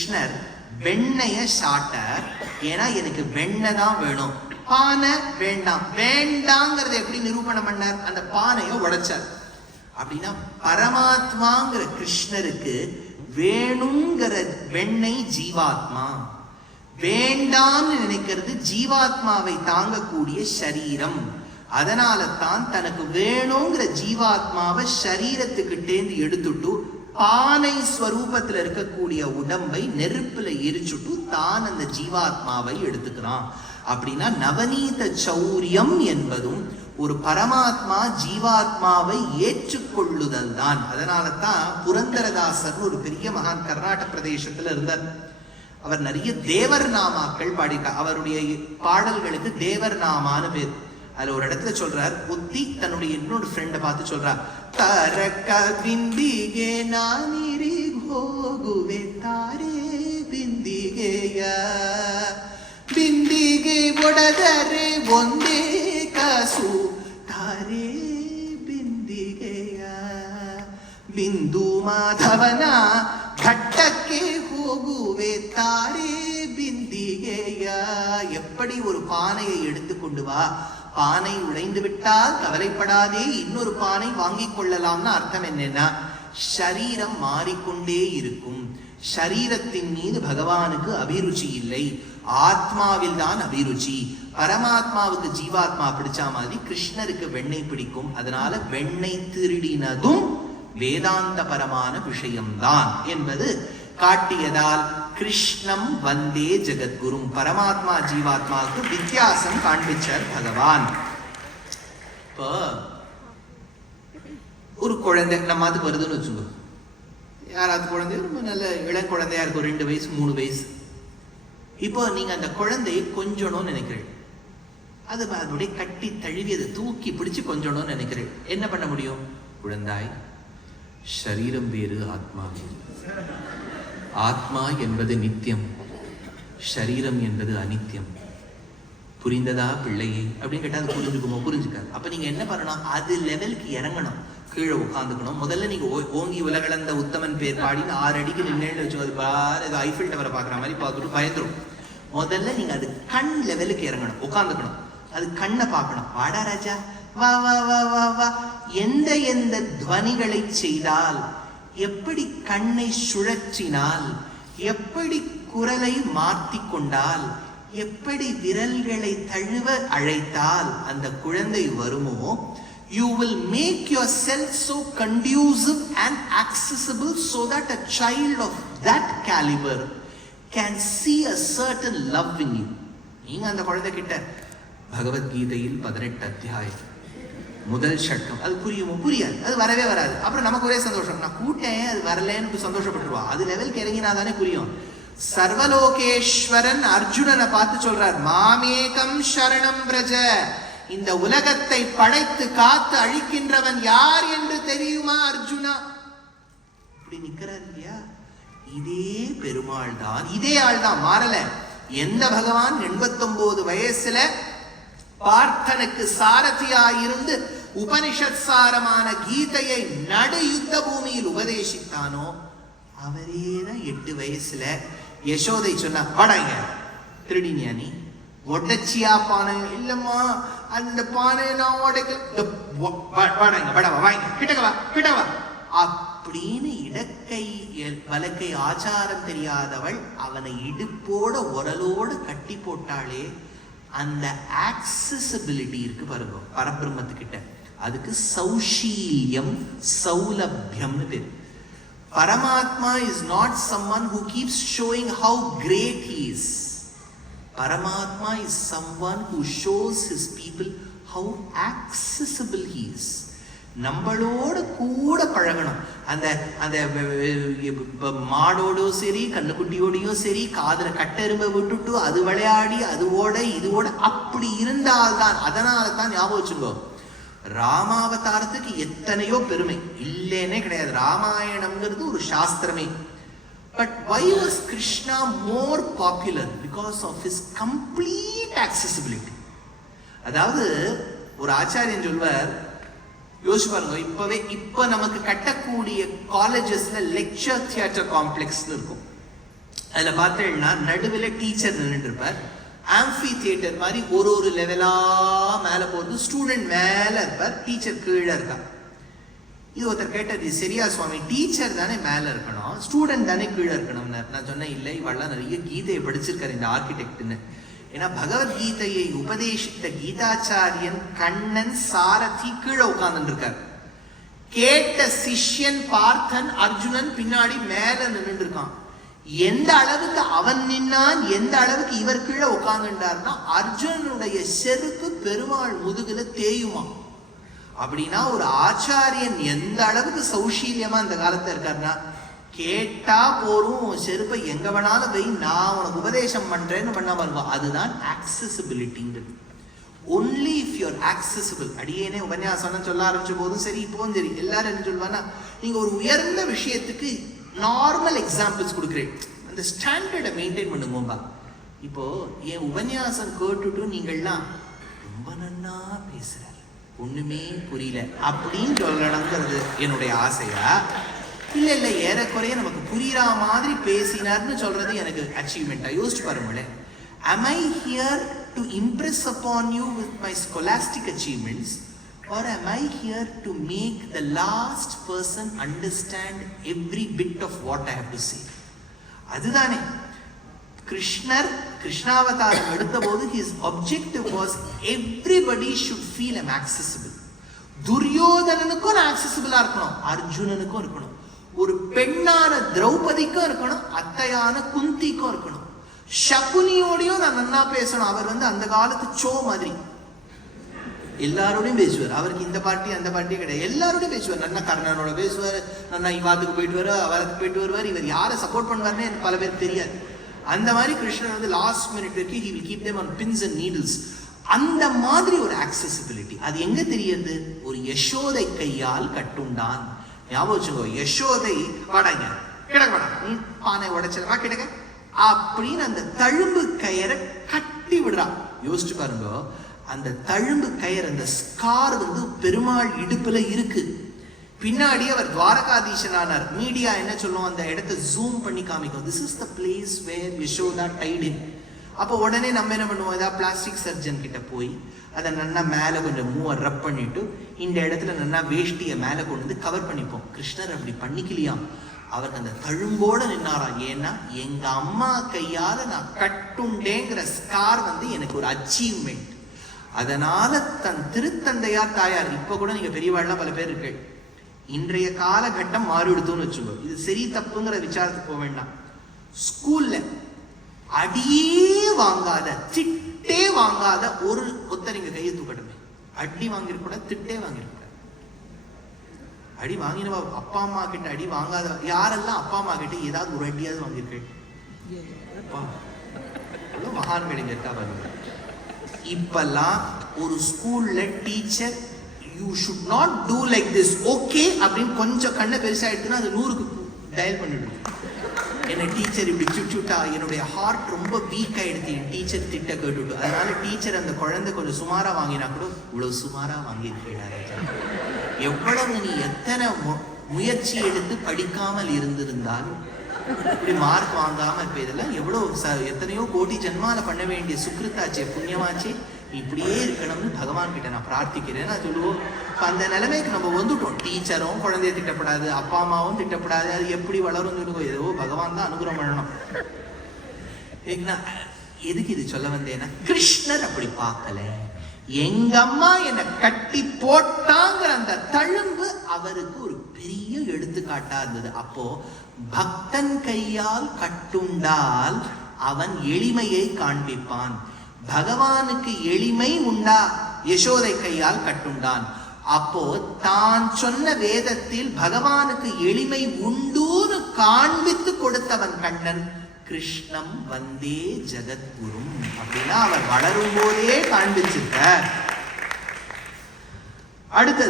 கிருஷ்ணர் வெண்ணைய சாட்டார். ஏன்னா எனக்கு வெண்ணெய் தான் வேணும், பானை வேண்டாம். வேண்டாங்கிறத எப்படி நிரூபணம் பண்ணார்? அந்த பானையை உடைச்சார். அப்படின்னா பரமாத்மாங்கிற கிருஷ்ணருக்கு வேணுங்கிற வெண்ணெய் ஜீவாத்மா, வேண்டாம்னு நினைக்கிறது ஜீவாத்மாவை தாங்கக்கூடிய சரீரம். அதனால தான் தனக்கு வேணுங்கிற ஜீவாத்மாவை சரீரத்துக்கிட்டேந்து எடுத்துட்டு பானை ஸ்வரூபத்துல இருக்கக்கூடிய உடம்பை நெருப்புல எரிச்சுட்டு தான் அந்த ஜீவாத்மாவை எடுத்துக்கிறான். அப்படின்னா நவநீத சௌரியம் என்பதும் ஒரு பரமாத்மா ஜீவாத்மாவை ஏற்றுக்கொள்ளுதல் தான். அதனால தான் புரந்தரதாசர் ஒரு பெரிய மகான் கர்நாடக பிரதேசத்துல இருந்தார். அவர் நிறைய தேவர் நாமாக்கள் பாடியிருக்கார். அவருடைய பாடல்களுக்கு தேவர் நாமான்னு பேர். அதுல ஒரு இடத்துல சொல்றார், புத்தி தன்னுடைய இன்னொரு ஃப்ரெண்டை பார்த்து சொல்றார், தரக்க பிந்திகே நானிரி ಹೋಗುವೆ ತಾರೆ ಬಿಂದಿಗೆಯ ಬಿಂದಿಗೆ ಒಡೆದರೆ ಒಂದೇ ಕಾಸು ತಾರೆ ಬಿಂದಿಗೆಯ ಬಿಂದು ಮಾಧವನ ಘಟ್ಟಕ್ಕೆ ಹೋಗುವೆ ತಾರೆ பிந்திகேய. எப்படி ஒரு பானையை எடுத்து கொண்டு வா, பானை உடைந்து விட்டால் கவலைப்படாதே, இன்னொரு பானை வாங்கிக் கொள்ளலாம்னு அர்த்தம் என்னன்னா, ஷரீரம் மாறிக்கொண்டே இருக்கும். ஷரீரத்தின் மீது பகவானுக்கு அபிருச்சி இல்லை, ஆத்மாவில் தான் அபிருச்சி. பரமாத்மாவுக்கு ஜீவாத்மா பிடிச்ச மாதிரி கிருஷ்ணருக்கு வெண்ணெய் பிடிக்கும். அதனால வெண்ணெய் திருடினதும் வேதாந்த பரமான விஷயம்தான் என்பது காட்டியதால் கிருஷ்ணம் வந்தே ஜெகத்குரும், பரமாத்மா ஜீவாத்மாவுக்கு வித்தியாசம் காண்பிச்சார் பகவான். இப்போ ஒரு குழந்தை நம்ம அதுக்கு வருதுன்னு வச்சுக்கோ, யாராவது குழந்தை ரொம்ப நல்ல இளம் குழந்தையா இருக்கும், 2 வயசு 3 வயசு. இப்போ நீங்க அந்த குழந்தையை கொஞ்சணும்னு நினைக்கிறீங்க, அது அதனுடைய கட்டி தழுவி அதை தூக்கி பிடிச்சு கொஞ்சணும்னு நினைக்கிறேன். என்ன பண்ண முடியும்? குழந்தாய், ஷரீரம் வேறு, ஆத்மா வேறு. ஆத்மா என்பது நித்தியம், ஷரீரம் என்பது அனித்தியம். புரிந்ததா பிள்ளையே அப்படின்னு கேட்டா அது புரிஞ்சுக்குமோ? புரிஞ்சுக்காது. அப்ப நீங்க என்ன பண்ணணும்? அது லெவலுக்கு இறங்கணும், கீழே உட்காந்துக்கணும். முதல்ல நீங்க ஓங்கி உலகளந்த உத்தமன் பேர் பாடின்னு 6 அடிக்கு நின்று வச்சு அது பாரு ஐஃபில் டவரை பாக்குற மாதிரி பார்த்துட்டு பயந்துரும். முதல்ல நீங்க அது கண் லெவலுக்கு இறங்கணும், உட்காந்துக்கணும். அது கண்ணை பார்க்கணும். வாடா ராஜா, வா வா வா வா வா. எந்த எந்த துவனிகளை செய்தால், எப்படி கண்ணை சுழற்றினால், எப்படி குரலை மாற்றிக்கொண்டால், எப்படி விரல்களை தழுவ அழைத்தால் அந்த குழந்தை வருமோ, you will make yourself so conducive and accessible so that a child of that caliber can see a certain love in you. நீங்க அந்த குழந்தை கிட்ட பகவத்கீதையில் 18 அத்தியாயம் முதல் சட்டம் அது புரியுமோ? புரியாது, அது வரவே வராது. அப்புறம் நமக்கு ஒரே சந்தோஷம், நான் கூட்டேன் அது வரலன்னு சந்தோஷப்பட்டுருவா. அது லெவலுக்கு இறங்கினா தானே புரியும். சர்வலோகேஸ்வரன் அர்ஜுனனை பார்த்து சொல்றார், மாமேகம் சரணம் பிரஜ. இந்த உலகத்தை படைத்து காத்து அழிக்கின்றவன் யார் என்று தெரியுமா அர்ஜுனா? இப்படி நிக்கிறார் இல்லையா? இதே பெருமாள் தான், இதே ஆள் தான், மாறல. எந்த பகவான் 89 வயசுல பார்த்தனுக்கு சாரதியாயிருந்து உபனிஷத் சாரமான கீதையை நடு யுத்த பூமியில் உபதேசித்தானோ அவரேதான் 8 வயசுல யசோதை சொன்ன, படாங்க திருடினியா நீ, ஒட்டச்சியா பானை இல்லம்மா, அந்த பானை நான் உடைக்க, கிட்டவா அப்படின்னு இடக்கை வலக்கை ஆச்சாரம் தெரியாதவள் அவனை இடுப்போட உரலோடு கட்டி போட்டாளே. அந்த ஆக்சசிபிலிட்டி இருக்கு பாருங்க பரபிரம்மத்துக்கிட்ட, அதுக்கு சௌஷீல்யம் சௌலபியம்னு பேர். Paramatma is not someone who keeps showing how great he is. Paramatma is someone who shows his people how accessible he is. நம்மளோட கூட பழகணும். அந்த அந்த மாடோடோ சரி, கண்ணுக்குட்டியோடையும் சரி, காதுல கட்டெரும்பை விட்டுட்டு அது விளையாடி அதுவோட இதுவோட அப்படி இருந்தால்தான். அதனால தான் ஞாபகம் வச்சுக்கோ, ராமாவதாரத்துக்கு எத்தனையோ பெருமை இல்லைன்னே கிடையாது. ராமாயணம்ங்கிறது ஒரு சாஸ்திரமே. But why was Krishna more popular? Because of his complete accessibility. அதாவது ஒரு ஆச்சாரியன் சொல்வார், யோசிச்சு பாருங்க, இப்ப நமக்கு கட்டக்கூடிய காலேஜஸ்ல லெக்சர் தியேட்டர் காம்ப்ளெக்ஸ் இருக்கும். அதுல பார்த்தேன்னா நடுவில் டீச்சர் நின்றுட்டு இருப்பார். ஆம்பி தியேட்டர் மாதிரி ஒரு லெவலா மேல போறது, ஸ்டூடெண்ட் மேல இருப்பார், டீச்சர் கீழே இருக்கா. இது ஒருத்தர் கேட்டது, சரியா சுவாமி, டீச்சர் தானே மேல இருக்கணும், ஸ்டூடெண்ட் தானே கீழே இருக்கணும். நான் சொன்னேன், இல்லை, இவெல்லாம் நிறைய கீதையை படிச்சிருக்காரு இந்த ஆர்கிடெக்ட்னு. ஏன்னா பகவத்கீதையை உபதேசித்த கீதாச்சாரியன் கண்ணன் சாரதி கீழே உட்கார்ந்து இருக்கார். கேட்ட சிஷ்யன் பார்த்தன் அர்ஜுனன் பின்னாடி மேல நின்று இருக்கான். எந்த அளவுக்கு அவன் நின்னான், எந்த அளவுக்கு இவர் கீழே உட்கார்ந்துட்டார்னா அர்ஜுனனுடைய செருப்பு பெருமாள் முதுகுல தேயுமா. அப்படின்னா ஒரு ஆச்சாரியன் எந்த அளவுக்கு சௌஷீல்யமா இந்த காலத்துல இருக்காருன்னா, கேட்டா போரும், செருப்பை எங்க வேணாலும் வை, நான் உனக்கு உபதேசம் பண்றேன்னு பண்ண வருவான். அதுதான் ஆக்சசிபிலிட்டிங்கிறது. Only if you are accessible. அடியேனே உபன்யாசம் சொல்ல ஆரம்பிச்ச போதும் சரி, இப்போவும் சரி, எல்லாரும் என்ன சொல்லுவாங்கன்னா, நீங்க ஒரு உயர்ந்த விஷயத்துக்கு நார்மல் எக்ஸாம்பிள்ஸ் கொடுக்குறேன், அந்த ஸ்டாண்டர்டை மெயின்டைன் பண்ணுங்கப்பா. இப்போ என் உபன்யாசம் கேட்டுட்டு நீங்கள்லாம் ரொம்ப நன்னா பேசுறாரு, ஒண்ணுமே புரியல அப்படின்னு சொல்லணுங்கிறது என்னுடைய ஆசையா, இல்ல ஏறக்குறைய நமக்கு புரியுற மாதிரி பேசினார்னு சொல்றது எனக்கு அச்சீவ்மெண்டா? யோசிச்சு பாருங்களேன். Am I here to impress upon you with my scholastic achievements, or am I here to make the last person understand every bit of what I have to say? அதுதானே கிருஷ்ணாவதாரம் எடுத்த போது his objective was everybody should feel I'm accessible. துரியோதனனுக்கும் நான் ஆக்சசிபிளா இருக்கணும், அர்ஜுனனுக்கும் இருக்கணும், ஒரு பெண்ணான திரௌபதிக்கும் இருக்கணும், அத்தையான குந்திக்கும் இருக்கணும், சகுனியோடையும் நான் நன்னா பேசணும். அவர் அந்த காலத்து சோ மாதிரி எல்லாரோடையும் பேசுவார். அவருக்கு இந்த பார்ட்டி அந்த பார்ட்டி கிடையாது, எல்லாரோடையும் பேசுவார். நன்னா கர்ணனோட பேசுவார், நன்னா இவாத்துக்கு போயிட்டு வருவார், அவருக்கு போயிட்டு வருவார். இவர் யாரை சப்போர்ட் பண்ணுவார்னே எனக்கு பல பேர் தெரியாது. அந்த மாதிரி கிருஷ்ணன் லாஸ்ட் மினிட் வரைக்கும் he will keep them on pins and needles. அந்த மாதிரி ஒரு ஆக்சசிபிலிட்டி அது எங்க தெரியுது? ஒரு யசோதை கையால் கட்டுண்டான். ஞாபகம் வச்சுக்கோ, யசோதை வாடாங்க கிடக்க வேடா, நீ பானை உடைச்சதா கிடக்க அப்படின்னு அந்த தழும்பு கயிறை கட்டி விடுறா. யோசிச்சு பாருங்க, அந்த தழும்பு கயிறு, அந்த ஸ்கார் பெருமாள் இடுப்புல இருக்கு. பின்னாடி அவர் துவாரகாதீசனானார். மீடியா என்ன சொல்லும், அந்த இடத்தை ஜூம் பண்ணி காமிக்கும், this is the place where Yashoda tied him. அப்போ உடனே நம்ம என்ன பண்ணுவோம், ஏதாவது பிளாஸ்டிக் சர்ஜன் கிட்ட போய் அதை நல்லா மேலே கொஞ்சம் ரப் பண்ணிட்டு இந்த இடத்துல நல்லா வேஷ்டியை மேலே கொண்டு வந்து கவர் பண்ணிப்போம். கிருஷ்ணர் அப்படி பண்ணிக்கலையாம், அவருக்கு அந்த தழும்போட நின்னாரா. ஏன்னா எங்க அம்மா கையால நான் கட்டுண்டேங்கிற ஸ்கார் எனக்கு ஒரு அச்சீவ்மெண்ட். அதனால தன் திருத்தந்தையார் தாயார், இப்ப கூட நீங்க பெரியவாள்லாம் பல பேர் இருக்கு, இன்றைய காலகட்டம் மாறிடுதுன்னு வச்சுக்கோ, இது சரி தப்புங்கிற விசாரத்துக்கு போக வேண்டாம். ஸ்கூல்ல அடியே வாங்காத, திட்டே வாங்காத ஒருத்தர் இங்க கையை தூக்கட்டுமே. அடி வாங்கிருக்கூட, திட்டே வாங்கிருக்கூட. அடி வாங்கினவா அப்பா அம்மா கிட்ட அடி வாங்காத யாரெல்லாம் அப்பா அம்மா கிட்ட ஏதாவது ஒரு அடியாவது வாங்கியிருக்கேன்? மகான்கள் இங்க இருக்கா பாருங்க. இப்பெல்லாம் ஒரு ஸ்கூல்ல teacher you should not do like this okay அப்படின்னு கொஞ்சம் கண்ணை பெருசாயிடுச்சுன்னா அது 100க்கு டயல் பண்ணிடும். என்ன டீச்சர் இப்படி சுட்டா என்னுடைய ஹார்ட் ரொம்ப வீக் ஆயிடுச்சு, என் டீச்சர் திட்ட கேட்டுட்டு. அதனால டீச்சர் அந்த குழந்தை கொஞ்சம் சுமாரா வாங்கினா கூட இவ்வளவு சுமாரா வாங்கியிருக்கேன். எவ்வளவு நீ எத்தனை முயற்சி எடுத்து படிக்காமல் இருந்திருந்தாலும் இப்படி மார்க் வாங்காம இருப்ப, இதெல்லாம் எவ்வளவு எத்தனையோ கோடி ஜென்மால பண்ண வேண்டிய சுக்ருத்தாச்சே, புண்ணியமாச்சே, இப்படியே இருக்கணும்னு பகவான் கிட்ட நான் பிரார்த்திக்கிறேன். நான் சொல்லுவோம், அந்த நிலைமைக்கு நம்ம வந்துட்டோம். டீச்சரும் குழந்தைய திட்டப்படாது, அப்பா அம்மாவும் திட்டப்படாது, அது எப்படி வளரும் சொல்லுவோம். ஏதோ பகவான் தான் அனுகிரகம் பண்ணணும். எதுக்கு இது சொல்ல வந்தேன்னா, கிருஷ்ணர் அப்படி பார்க்கல. எங்க அம்மா என்னை கட்டி போட்டாங்கிற அந்த தழும்பு அவருக்கு ஒரு பெரிய எடுத்துக்காட்டா இருந்தது. அப்போ பக்தன் கையால் கட்டுண்டால் அவன் எளிமையை காண்பிப்பான். பகவானுக்கு எளிமை உண்டா? யசோதை கையால் கட்டுண்டான். அப்போ தான் சொன்ன வேதத்தில் பகவானுக்கு எளிமை உண்டுன்னு காண்பித்து கொடுத்தவன் கண்ணன். கிருஷ்ணம் வந்தே ஜகத்குரும் அப்படின்னா அவர் வளரும் போதே காண்பிச்சிருக்க. அடுத்தது